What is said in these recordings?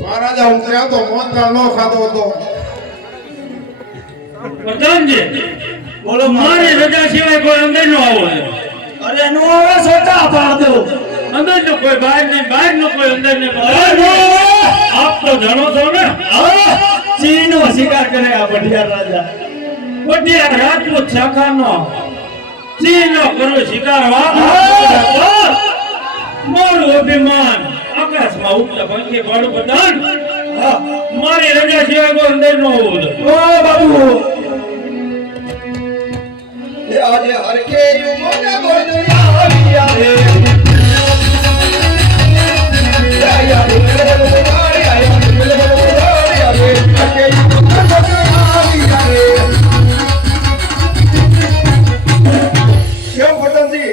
મહારાજા હું ત્યાં તો મોતરા નો ખાતો હતો. પ્રધાનજી બોલો, મારી રજા સિવાય કોઈ અંદર નો આવો. અરે નો આવે સોટા પાડ દો. અંદર નો કોઈ બહાર ને, બહાર નો કોઈ અંદર ને. આપ તો જાણો છો ને, સિંહ નો શિકાર કરે આ પટિયાર રાજા. પટિયાર રાજપૂત શાખાનો સિંહ નો કરો શિકાર. મારું અભિમાન આકાશમાં ઉડતા પંખી વાળું પ્રધાન. મારી રજા સિવાય કોઈ અંદર નો હોવું. ઓ બાબુ એ આજે હરકે યુમોને ગોદિયા આવ્યા રે. આયા રે આયા રે હરકે યુમોને ગોદિયા આવ્યા રે. કેમ પટનજી?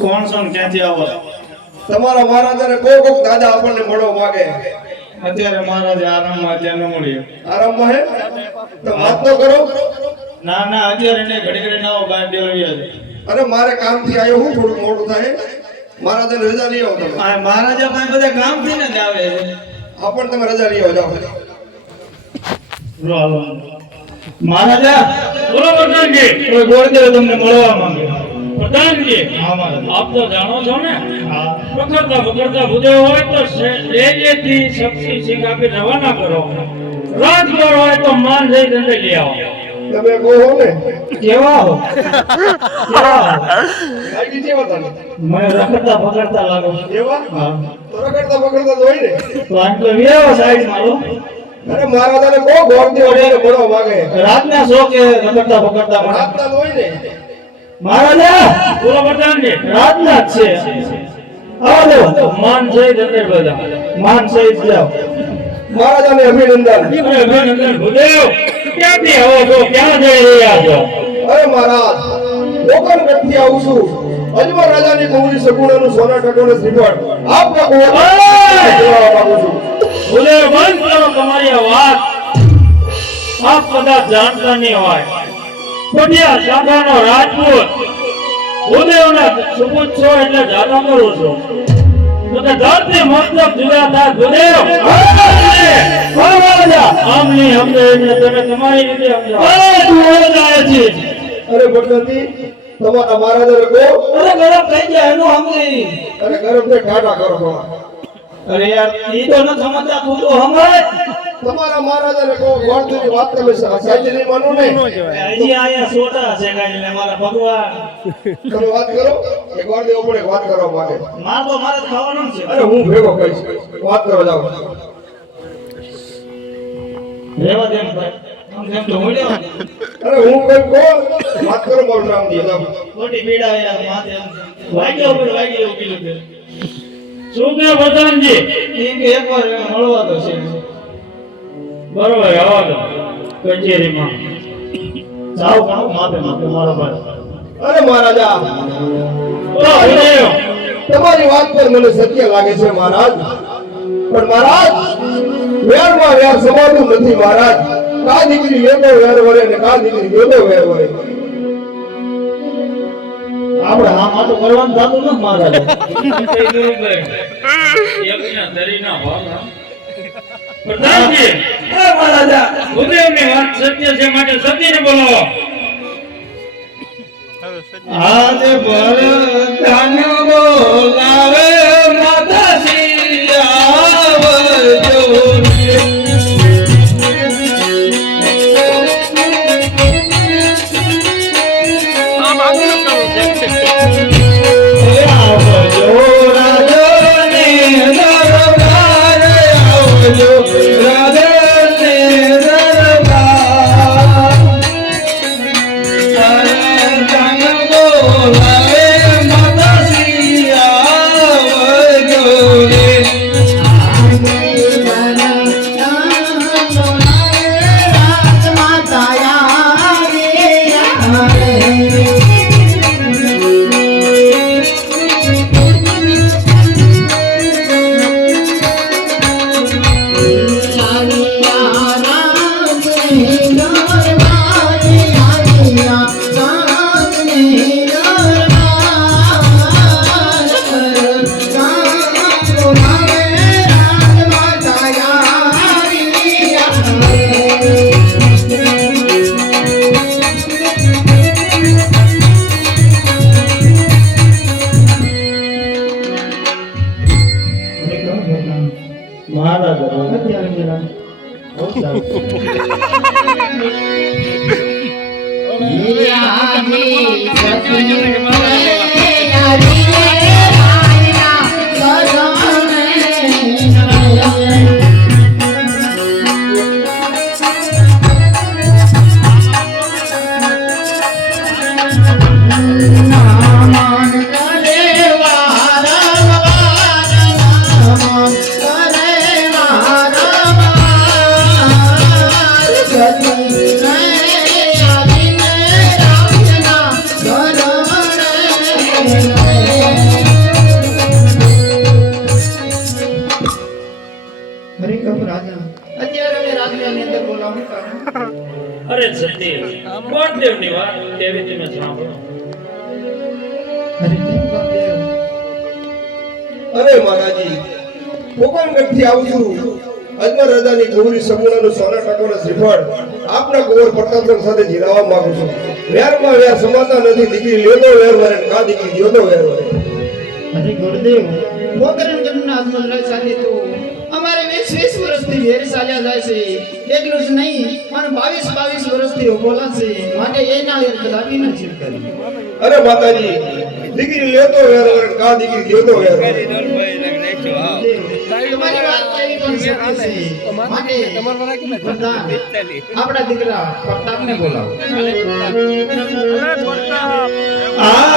કોણ છો ને ક્યાંથી આવો છો? તમારા મહારાજાને કોક દાદા આપણને મળવા માંગે. અત્યારે મહારાજ આરામમાં ત્યાં ન મળ્યો. આરામમાં હે તો વાત તો કરો. ના ના અત્યારે ને ઘડી ઘડી ના બહાર ડેવડ્યો છે. અરે મારે કામથી આવ્યો હું થોડું મોડું થાય. મહારાજાને રજા લઈ આવો તમે. આ મહારાજા પાસે બધા કામ થી ને જ આવે છે. આ પણ તમે રજા લઈ આવો જાઓ. મહારાજા બોલો પ્રધાનજી. કોઈ ગોળદેવ તમને મળવા માંગે. પ્રધાનજી હા મહારાજ. આપ તો જાણો છો ને, હા પકડતા પકડતા ભૂદેવ હોય તો રેજેથી શક્તિ સિંહ આપી રવાના કરો. રાજગોર હોય તો માન જઈ દંડે લઈ આવો. તમે કહો ને કેવા હો? કેવા હો? લાગી જેવા તને મને રખડતા પકડતા લાગો. એવા હા તો રખડતા પકડતા હોય ને. તો આમ તો વેવો સાઈડ મારો. અરે મહારાજાને કહો ગોળદેવ અડીને મળવા માંગે. રાતના શો કે રખડતા પકડતા પણ રાતના હોય ને. મહારાજા બોલો પ્રધાનજી. રાતના જ છે. આવો માન જઈ દંડે બધા. માન સહિત જાઓ. મહારાજાને અભિનંદન. અરે અભિનંદન ભૂદેવ. ક્યાંથી આવો છો? ક્યાં જઈ રહ્યા છો? અરે મહારાજ કોકણ વ્યક્તિ આવું છું. અજમર રાજાની કુંવરી સગુણાનું સોના ટકોરે શ્રીફળ આપના કોણ માંગુ છું. ભૂદેવ બંધ કરો તમારી આ વાત. આપ કદાચ જાણતા નહીં હોય, પટિયાર શાખાનો રાજપૂત ભૂદેવના સુપુત છો એટલે જાતા કરું છું. તો કે ધરતી મતલબ જુદા થાય ભૂદેવ. આમની સમજે એટલે તમે તમારી રીતે સમજો. અરે ભગવતી તમારા મહારાજાને કહો. અરે ગરમ થઈ જાય એનું સમજી. અરે ગરમ છે ઠાઠા કરો થોડા. અરે યાર ઈ તો ન સમજતા તું તો સમજ. તમારા મહારાજાને કહો ગોળદેવની વાત તમે સાચી નહીં માનો ને. હજી આયા સોટા છે કાઈ મારા ભગવાન. તમે વાત કરો એ ગોળદેવ પણ એક વાત કરવા માંગે. માર તો મારે ખાવાનું છે. અરે હું ભેગો કહીશ. વાત કરવા જાવ. રેવા દે ભાઈ. આમ તેમ તો મળ્યો. અરે હું કઈ કહો વાત કરો મારું નામ દે જાવ. ખોટી પીડા યાર માથે વાગ્યો ઉપર વાગ્યો કીધું તે. શું કે પ્રધાનજી? એમ કે એકવાર મળવા તો છે. બરોબર, આવો તો કચેરીમાં. જાઓ કામ માથે માથે મારો ભાઈ. અરે મહારાજા બોલો ભૂદેવ. તમારી વાત પર મને સત્ય લાગે છે મહારાજ. પણ મહારાજ વેરમાં વેર સમાતું નથી મહારાજ. કા દીકરી લેતો વેર વરે ને કા દીકરી લેતો વેર વરે. આપણે આ માટું કરવાનું થતું નથી મહારાજ. પ્રધાનજી, મહારાજા ભૂદેવની વાત સત્ય છે માટે સતીને બોલાવો. આજે ભરતન બોલાવે માતા સિયાવજો. અત્યારે અમે રાજની અંદર બોલાવું કારણ અરે સતી કોણ દેવની વાત કેવી તમે સાંભળો. અરે કેમ કરદેવ અરે મહારાજી કોકણગઢથી આવું છું અજમર રાજાની ગૌરી સમૂહનું 100% શ્રીફળ આપના કુંવર પ્રતાપસિંહ સાથે જીરાવા માંગુ છું. વેરમાં વેર સમાતા નથી, દીકરી લેતો વેર વરે ને કા દીકરી દ્યોતો વેર વરે. અરે ગુરુદેવ પોકરણગઢના અજમલ સાથે તો અમારે 20 વર્ષથી વેર ચાલ્યા જાય છે. એટલું જ નહીં પણ 22 વર્ષથી બોલા છે, માટે એના વેર કદાપી ન છેડ કરી. અરે માતાજી દીકરી લેતો વેર વરે ને કા દીકરી દ્યોતો વેર વરે. તમારી વાત કેવી પણ સત્ય છે, માટે વરદાન આપણા દીકરા પ્રતાપને બોલાવો. આ